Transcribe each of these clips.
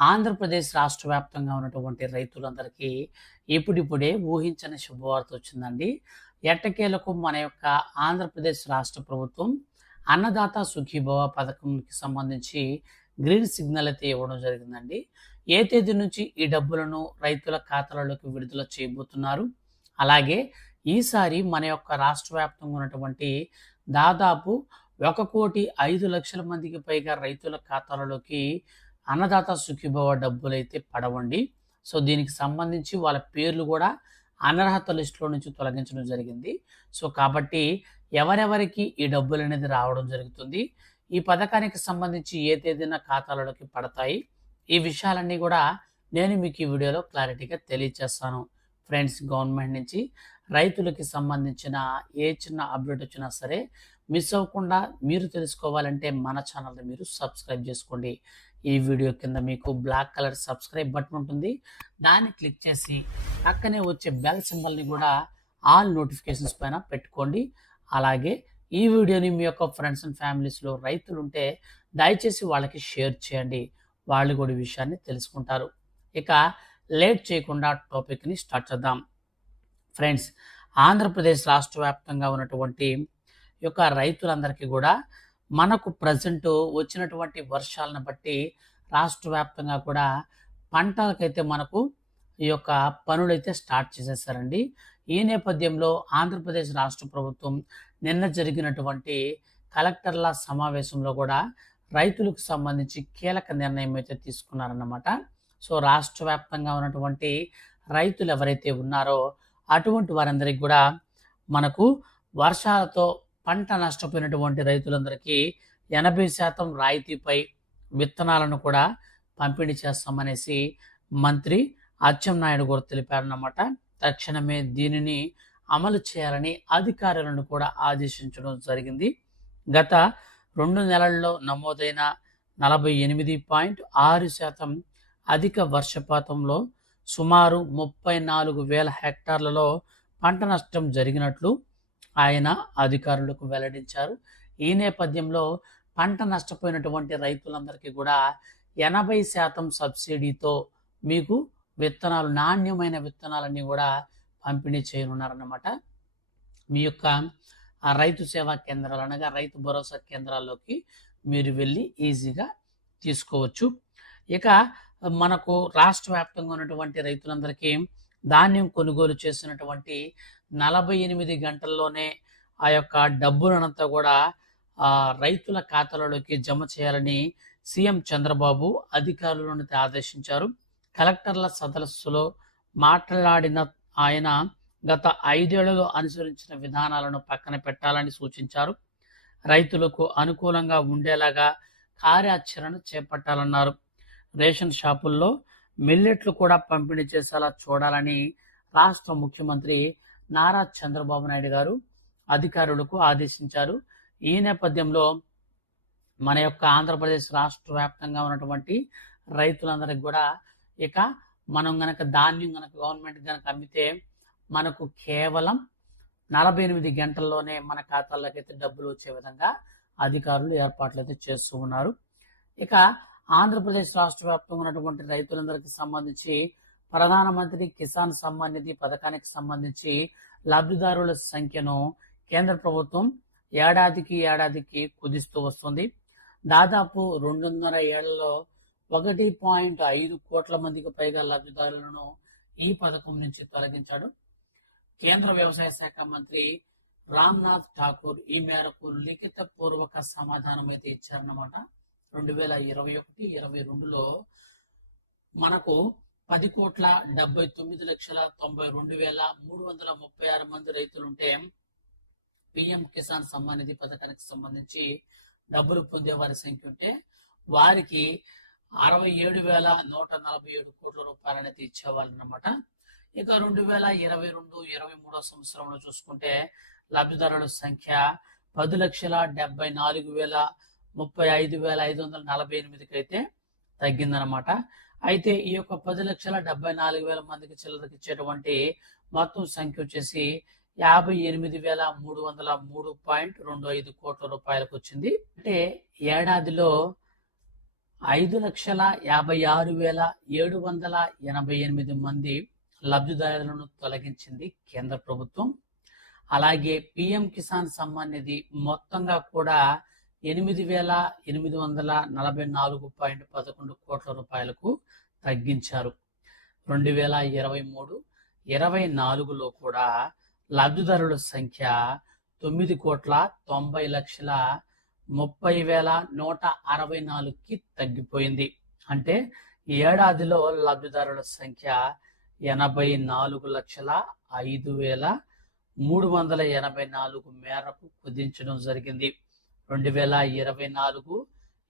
ఆంధ్రప్రదేశ్ రాష్ట్ర వ్యాప్తంగా ఉన్నటువంటి రైతులందరికీ ఇప్పుడిప్పుడే ఊహించని శుభవార్త వచ్చిందండి. ఎట్టకేలకు మన యొక్క ఆంధ్రప్రదేశ్ రాష్ట్ర ప్రభుత్వం అన్నదాత సుఖీభవ పథకంకి సంబంధించి గ్రీన్ సిగ్నల్ అయితే ఇవ్వడం జరిగిందండి. ఏ తేదీ నుంచి ఈ డబ్బులను రైతుల ఖాతాలలోకి విడుదల చేయబోతున్నారు? అలాగే ఈసారి మన యొక్క రాష్ట్ర వ్యాప్తంగా ఉన్నటువంటి దాదాపు ఒక కోటి ఐదు లక్షల మందికి పైగా రైతుల ఖాతాలలోకి అన్నదాత సుఖీభవ డబ్బులు అయితే పడవండి. సో దీనికి సంబంధించి వాళ్ళ పేర్లు కూడా అనర్హత లిస్టులో నుంచి తొలగించడం జరిగింది. సో కాబట్టి ఎవరెవరికి ఈ డబ్బులు అనేది రావడం జరుగుతుంది. ఈ పథకానికి సంబంధించి ఏ తేదీన ఖాతాలలోకి పడతాయి? ఈ విషయాలన్నీ కూడా నేను మీకు ఈ వీడియోలో క్లారిటీగా తెలియజేస్తాను ఫ్రెండ్స్ గవర్నమెంట్ నుంచి రైతులకి సంబంధించిన ఏ చిన్న అప్డేట్ వచ్చినా సరే మిస్ అవ్వకుండా మీరు తెలుసుకోవాలంటే మన ఛానల్ని మీరు సబ్స్క్రైబ్ చేసుకోండి. ఈ వీడియో కింద మీకు బ్లాక్ కలర్ సబ్స్క్రైబ్ బటన్ ఉంటుంది. దాన్ని క్లిక్ చేసి పక్కనే వచ్చే బెల్ సింబల్ని కూడా ఆల్ నోటిఫికేషన్స్ పైన పెట్టుకోండి. అలాగే ఈ వీడియోని మీ యొక్క ఫ్రెండ్స్ అండ్ ఫ్యామిలీస్లో రైతులు ఉంటే దయచేసి వాళ్ళకి షేర్ చేయండి. వాళ్ళు కూడా విషయాన్ని తెలుసుకుంటారు. ఇక లేట్ చేయకుండా టాపిక్ని స్టార్ట్ చేద్దాం. ఫ్రెండ్స్ ఆంధ్రప్రదేశ్ రాష్ట్ర వ్యాప్తంగా ఉన్నటువంటి యొక్క రైతులందరికీ కూడా మనకు ప్రజెంట్ వచ్చినటువంటి వర్షాలను బట్టి రాష్ట్ర వ్యాప్తంగా కూడా పంటలకైతే మనకు ఈ యొక్క పనులైతే స్టార్ట్ చేసేసారండి. ఈ నేపథ్యంలో ఆంధ్రప్రదేశ్ రాష్ట్ర ప్రభుత్వం నిన్న జరిగినటువంటి కలెక్టర్ల సమావేశంలో కూడా రైతులకు సంబంధించి కీలక నిర్ణయం అయితే తీసుకున్నారన్నమాట. సో రాష్ట్ర వ్యాప్తంగా ఉన్నటువంటి రైతులు ఎవరైతే ఉన్నారో అటువంటి వారందరికీ కూడా మనకు వర్షాలతో పంట నష్టపోయినటువంటి రైతులందరికీ ఎనభై శాతం రాయితీపై విత్తనాలను కూడా పంపిణీ చేస్తామనేసి మంత్రి అచ్చెన్నాయుడు గారు తెలిపారన్నమాట. తక్షణమే దీనిని అమలు చేయాలని అధికారులను కూడా ఆదేశించడం జరిగింది. గత రెండు నెలల్లో నమోదైన నలభై ఎనిమిది పాయింట్ ఆరు శాతం అధిక వర్షపాతంలో సుమారు ముప్పై నాలుగు వేల హెక్టార్లలో పంట నష్టం జరిగినట్లు ఆయన అధికారులకు వెల్లడించారు. ఈ నేపథ్యంలో పంట నష్టపోయినటువంటి రైతులందరికీ కూడా ఎనభై శాతం సబ్సిడీతో మీకు విత్తనాలు నాణ్యమైన విత్తనాలన్నీ కూడా పంపిణీ చేయనున్నారన్నమాట. మీ యొక్క రైతు సేవా కేంద్రాలు అనగా రైతు భరోసా కేంద్రాల్లోకి మీరు వెళ్ళి ఈజీగా తీసుకోవచ్చు. ఇక మనకు రాష్ట్ర వ్యాప్తంగా ఉన్నటువంటి రైతులందరికీ ధాన్యం కొనుగోలు చేసినటువంటి నలభై ఎనిమిది గంటల్లోనే ఆ యొక్క డబ్బులనంతా కూడా రైతుల ఖాతాలలోకి జమ చేయాలని సీఎం చంద్రబాబు అధికారులను ఆదేశించారు. కలెక్టర్ల సదస్సులో మాట్లాడిన ఆయన గత ఐదేళ్ళలో అనుసరించిన విధానాలను పక్కన పెట్టాలని సూచించారు. రైతులకు అనుకూలంగా ఉండేలాగా కార్యాచరణ చేపట్టాలన్నారు. రేషన్ షాపుల్లో మిల్లెట్లు కూడా పంపిణీ చేసేలా చూడాలని రాష్ట్ర ముఖ్యమంత్రి నారా చంద్రబాబు నాయుడు గారు అధికారులకు ఆదేశించారు. ఈ నేపథ్యంలో మన యొక్క ఆంధ్రప్రదేశ్ రాష్ట్ర వ్యాప్తంగా ఉన్నటువంటి రైతులందరికీ కూడా ఇక మనం గనక ధాన్యం గనక గవర్నమెంట్ గనక అమ్మితే మనకు కేవలం నలభై ఎనిమిది గంటల్లోనే మన ఖాతాల్లోకి అయితే డబ్బులు వచ్చే విధంగా అధికారులు ఏర్పాట్లు అయితే చేస్తూ ఉన్నారు. ఇక ఆంధ్రప్రదేశ్ రాష్ట్ర వ్యాప్తంగా ఉన్నటువంటి రైతులందరికీ సంబంధించి ప్రధానమంత్రి కిసాన్ సమ్మాన్ నిధి పథకానికి సంబంధించి లబ్ధిదారుల సంఖ్యను కేంద్ర ప్రభుత్వం ఏడాదికి ఏడాదికి కుదిస్తూ వస్తుంది. దాదాపు రెండున్నర ఏళ్ళలో ఒకటి పాయింట్ ఐదు కోట్ల మందికి పైగా లబ్ధిదారులను ఈ పథకం నుంచి తొలగించాడు. కేంద్ర వ్యవసాయ శాఖ మంత్రి రామ్నాథ్ ఠాకూర్ ఈ మేరకు లిఖిత పూర్వక సమాధానం అయితే ఇచ్చారన్నమాట. రెండు వేల ఇరవై ఒకటి ఇరవై రెండులో మనకు పది కోట్ల డెబ్బై తొమ్మిది లక్షల తొంభై రెండు వేల మూడు వందల ముప్పై ఆరు మంది రైతులుంటే పిఎం కిసాన్ సమ్మాన్ నిధి పథకానికి సంబంధించి డబ్బులు పొందే వారి సంఖ్య ఉంటే వారికి అరవై ఏడు వేల నూట నలభై ఏడు కోట్ల రూపాయలు అనేది ఇచ్చేవాళ్ళనమాట. ఇక రెండు వేల ఇరవై రెండు ఇరవై మూడో సంవత్సరంలో చూసుకుంటే లబ్ధిదారుల సంఖ్య పది లక్షల డెబ్బై నాలుగు వేల ముప్పై ఐదు వేల ఐదు వందల నలభై ఎనిమిదికి అయితే తగ్గిందనమాట అయితే ఈ యొక్క పది లక్షల డెబ్బై నాలుగు వేల మందికి చిల్లరకి ఇచ్చేటువంటి మొత్తం సంఖ్య వచ్చేసి యాభై ఎనిమిది వేల మూడు వందల మూడు పాయింట్ రెండు ఐదు కోట్ల రూపాయలకు వచ్చింది. అంటే ఏడాదిలో ఐదు లక్షల యాభై ఆరు వేల ఏడు వందల ఎనభై ఎనిమిది మంది లబ్ధిదారులను తొలగించింది కేంద్ర ప్రభుత్వం. అలాగే పిఎం కిసాన్ సమ్మాన్ నిధి మొత్తంగా కూడా ఎనిమిది వేల ఎనిమిది వందల నలభై నాలుగు పాయింట్ పదకొండు కోట్ల రూపాయలకు తగ్గించారు. రెండు వేల ఇరవై మూడు ఇరవై నాలుగులో కూడా లబ్ధిదారుల సంఖ్య తొమ్మిది కోట్ల తొంభై లక్షల ముప్పై వేల నూట అరవై నాలుగుకి తగ్గిపోయింది. అంటే ఏడాదిలో లబ్ధిదారుల సంఖ్య ఎనభై నాలుగు లక్షల ఐదు వేల మూడు వందల ఎనభై నాలుగు మేరకు కుదించడం జరిగింది. రెండు వేల ఇరవై నాలుగు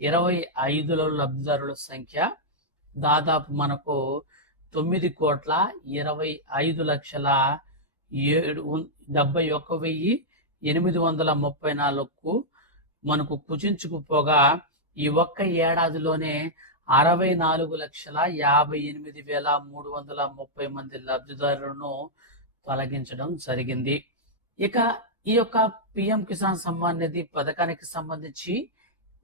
ఇరవై ఐదులో లబ్ధిదారుల సంఖ్య దాదాపు మనకు తొమ్మిది కోట్ల ఇరవై ఐదు లక్షల ఏడు డెబ్బై ఒక్క వెయ్యి ఎనిమిది వందల ముప్పై నాలుగుకు మనకు కుచించుకుపోగా ఈ ఒక్క ఏడాదిలోనే అరవై నాలుగు లక్షల యాభై ఎనిమిది వేల మూడు వందల ముప్పై మంది లబ్ధిదారులను తొలగించడం జరిగింది. ఇక ఈ యొక్క పిఎం కిసాన్ సమ్మాన్ నిధి పథకానికి సంబంధించి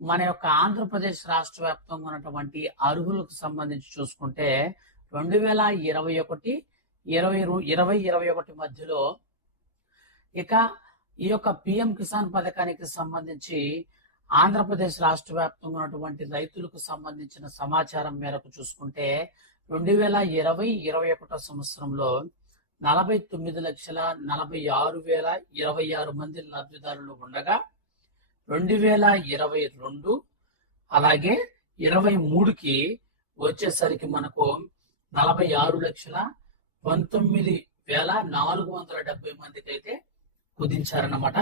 మన యొక్క ఆంధ్రప్రదేశ్ రాష్ట్ర వ్యాప్తంగా ఉన్నటువంటి అర్హులకు సంబంధించి చూసుకుంటే రెండు వేల ఇరవై ఒకటి ఇరవై ఇరవై ఇరవై ఒకటి మధ్యలో ఇక ఈ యొక్క పిఎం కిసాన్ పథకానికి సంబంధించి ఆంధ్రప్రదేశ్ రాష్ట్ర వ్యాప్తంగా ఉన్నటువంటి రైతులకు సంబంధించిన సమాచారం మేరకు చూసుకుంటే రెండు వేల ఇరవై ఇరవై ఒకటో సంవత్సరంలో నలభై తొమ్మిది లక్షల నలభై ఆరు వేల ఇరవై ఆరు మంది లబ్ధిదారులు ఉండగా రెండు వేల ఇరవై రెండు అలాగే ఇరవై మూడుకి వచ్చేసరికి మనకు నలభై ఆరు లక్షల పంతొమ్మిది వేల నాలుగు వందల డెబ్బై మందికి అయితే కుదించారన్నమాట.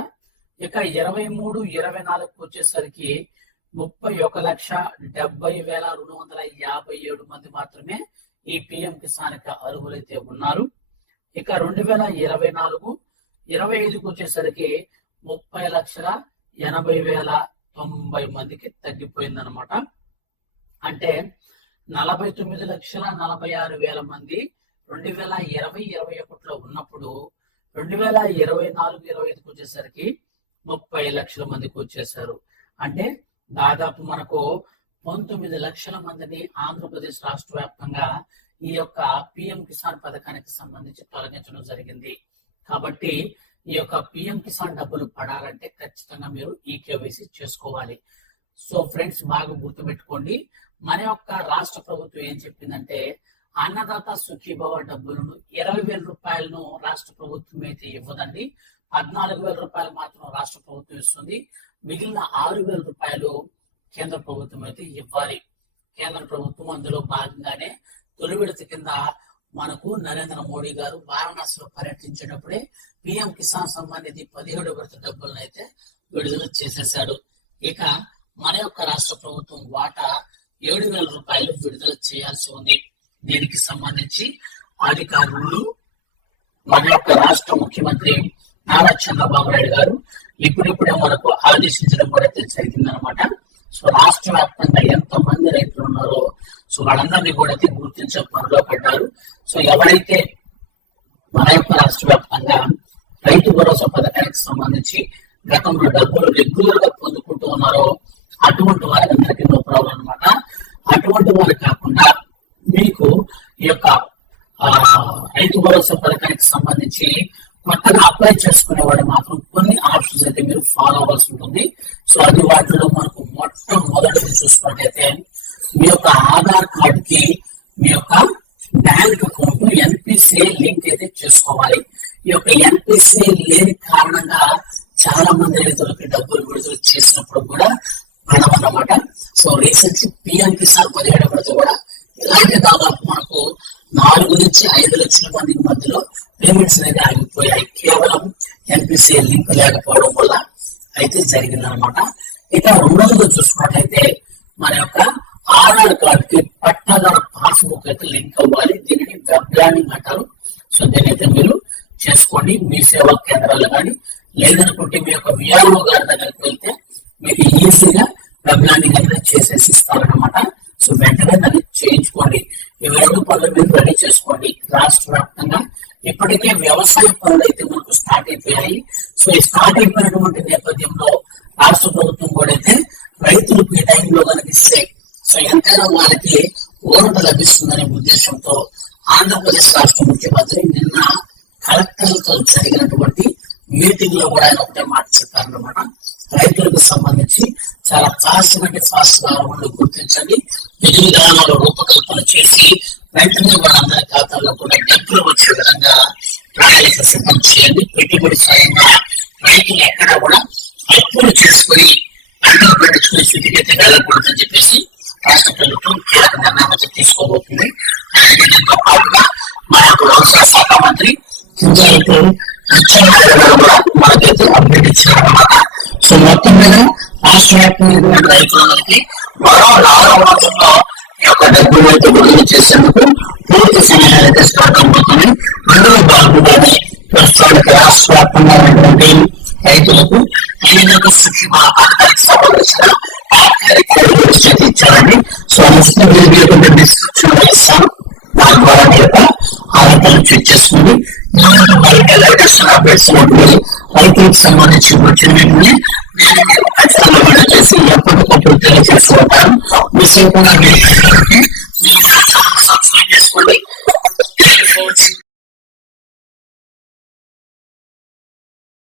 ఇక ఇరవై మూడు ఇరవై నాలుగుకి వచ్చేసరికి ముప్పై ఒక లక్ష డెబ్బై వేల రెండు వందల యాభై ఏడు మంది మాత్రమే ఈ పిఎం కిసాన్ అర్హులైతే ఉన్నారు. ఇక రెండు వేల ఇరవై నాలుగు ఇరవై ఐదుకి వచ్చేసరికి ముప్పై లక్షల ఎనభై వేల తొంభై మందికి తగ్గిపోయిందనమాట అంటే నలభై తొమ్మిది లక్షల నలభై ఆరు వేల మంది రెండు వేల ఇరవై ఇరవై ఒకటిలో ఉన్నప్పుడు రెండు వేల ఇరవై నాలుగు ఇరవై ఐదుకి వచ్చేసరికి ముప్పై లక్షల మందికి వచ్చేసారు. అంటే దాదాపు మనకు పంతొమ్మిది లక్షల మందిని ఆంధ్రప్రదేశ్ రాష్ట్ర వ్యాప్తంగా ఈ యొక్క పిఎం కిసాన్ పథకానికి సంబంధించి తొలగించడం జరిగింది. కాబట్టి ఈ యొక్క పిఎం కిసాన్ డబ్బులు పడాలంటే ఖచ్చితంగా మీరు ఈ కేవైసీ చేసుకోవాలి. సో ఫ్రెండ్స్ బాగా గుర్తుపెట్టుకోండి. మన యొక్క రాష్ట్ర ప్రభుత్వం ఏం చెప్పిందంటే అన్నదాత సుఖీభవ డబ్బులను ఇరవై వేల రూపాయలను రాష్ట్ర ప్రభుత్వం అయితే ఇవ్వదండి. పద్నాలుగు వేల రూపాయలు మాత్రం రాష్ట్ర ప్రభుత్వం ఇస్తుంది. మిగిలిన ఆరు వేల రూపాయలు కేంద్ర ప్రభుత్వం అయితే ఇవ్వాలి. కేంద్ర ప్రభుత్వం అందులో భాగంగానే తొలి విడత కింద మనకు నరేంద్ర మోడీ గారు వారణాసిలో పర్యటించేటప్పుడే పిఎం కిసాన్ సమ్మాన్ నిధి పదిహేడు విడత డబ్బులను అయితే విడుదల చేసేశాడు. ఇక మన యొక్క రాష్ట్ర ప్రభుత్వం వాటా ఏడు వేల రూపాయలు విడుదల చేయాల్సి ఉంది. దీనికి సంబంధించి అధికారులు మన యొక్క రాష్ట్ర ముఖ్యమంత్రి నారా చంద్రబాబు నాయుడు గారు ఇప్పుడిప్పుడే మనకు ఆదేశించడం కూడా జరిగిందనమాట సో రాష్ట్ర వ్యాప్తంగా ఎంతో మంది రైతులు ఉన్నారో సో వాళ్ళందరినీ కూడా అయితే గుర్తించే పనిలో పడ్డారు. సో ఎవరైతే మన యొక్క రాష్ట్ర వ్యాప్తంగా రైతు భరోసా పథకానికి సంబంధించి గతంలో డబ్బులు రెగ్యులర్గా పొందుకుంటూ ఉన్నారో అటువంటి వారందరికీ నో ప్రాబ్లం అనమాట అటువంటి వారు కాకుండా మీకు ఈ యొక్క రైతు భరోసా పథకానికి సంబంధించి కొత్తగా అప్లై చేసుకునే వాడు మాత్రం కొన్ని ఆప్షన్స్ అయితే మీరు ఫాలో అవ్వాల్సి ఉంటుంది. సో అది వాటిలో మనకు మొట్టమొదటిది చూసుకున్నట్టయితే మీ యొక్క ఆధార్ కార్డ్ మీ యొక్క బ్యాంక్ అకౌంట్ ఎన్పిసిఐ లింక్ అయితే చేసుకోవాలి. ఈ యొక్క ఎన్పిసిఐ లేని కారణంగా చాలా మంది రైతులకి డబ్బులు విడుదల చేసినప్పుడు కూడా పడవన్నమాట. సో రీసెంట్లీ పిఎం కిసాన్ పదిహేడు పడితే కూడా ఇలాంటి దాదాపు మనకు నాలుగు నుంచి ఐదు లక్షల మంది మధ్యలో పేమెంట్స్ అనేది ఆగిపోయాయి. కేవలం ఎన్పిసిఐ లింక్ లేకపోవడం వల్ల అయితే జరిగిందనమాట ఇక రెండోదిగా చూసుకున్నట్లయితే మన యొక్క ఆధార్ కార్డ్కి పాస్ పాస్బుక్ అయితే లింక్ అవ్వాలి. దీనిని వెబ్ ల్యాండింగ్ అంటారు. సో దీని అయితే మీరు చేసుకోండి. మీ సేవా కేంద్రాలు కానీ లేదనుకుంటే మీ యొక్క విఆర్ఓ గారి దగ్గరికి వెళ్తే మీకు ఈజీగా వెబ్ ల్యాండింగ్ అనేది చేసేసి ఇస్తారనమాట సో వెంటనే దాన్ని చేయించుకోండి. ఇవి రెండు పనులు మీరు రెడీ చేసుకోండి. రాష్ట్ర వ్యాప్తంగా ఇప్పటికే వ్యవసాయ పనులు అయితే మనకు స్టార్ట్ అయిపోయాయి. సో ఈ స్టార్ట్ అయిపోయినటువంటి నేపథ్యంలో రాష్ట్ర ప్రభుత్వం కూడా అయితే రైతులకు ఈ టైంలో కనుక వారికి ఓర్పు లభిస్తుందనే ఉద్దేశంతో ఆంధ్రప్రదేశ్ రాష్ట్ర ముఖ్యమంత్రి నిన్న కలెక్టర్లతో జరిగినటువంటి మీటింగ్లో కూడా ఆయన ఒకటే మాట చెప్పారనమాట రైతులకు సంబంధించి చాలా ఫాస్ట్ అంటే ఫాస్ట్గా గుర్తించండి. విధి విధానాలు రూపకల్పన చేసి వెంటనే వాళ్ళందరి ఖాతాల్లో కూడా డబ్బులు వచ్చే విధంగా ప్రణాళిక సిద్ధం చేయండి. పెట్టుబడి సాయంగా రైతులు ఎక్కడ కూడా అప్పులు చేసుకుని పంటలు పండించుకునే స్థితికి వెళ్ళకూడదని చెప్పేసి రాష్ట్ర ప్రభుత్వం కీలక నిర్ణయం జరగబోతుంది తీసుకోబోతుంది పాటుగా మన యొక్క వ్యవసాయ శాఖ మంత్రి కింజాయితీ కూడా మనకైతే అప్డేట్ ఇచ్చారన్నమాట సో మొత్తం మీద రాష్ట్ర వ్యాప్తంగా రైతులందరికీ మరో నాలుగు మాసంలో ఈ యొక్క డబ్బులు అయితే విడుదల చేసేందుకు పూర్తి సమయాన్ని అయితే స్టార్ట్ అవబోతుంది అందులో భాగంగానే ప్రస్తుతానికి రాష్ట్ర వ్యాప్తంగా ఉన్నటువంటి రైతులకు ఏదైనా సుఖీమా పథకానికి సంబంధించిన యాప్ సో ముస్లిం యొక్క డిస్క్రిప్షన్లో ఇస్తాను దాని ద్వారా మీ యొక్క ఆరోగ్యాలు చెక్ చేసుకోండి నేను బయట లేటెస్ట్ అప్డేట్స్ ఉన్నప్పుడు రైతులకు సంబంధించి వచ్చినవి నేను మీకు ఖచ్చితంగా వీడియో చేసి ఎప్పటికప్పుడు తెలియజేస్తూ ఉంటాను. మిస్ అవ్వకుండా సబ్స్క్రైబ్ చేసుకోండి.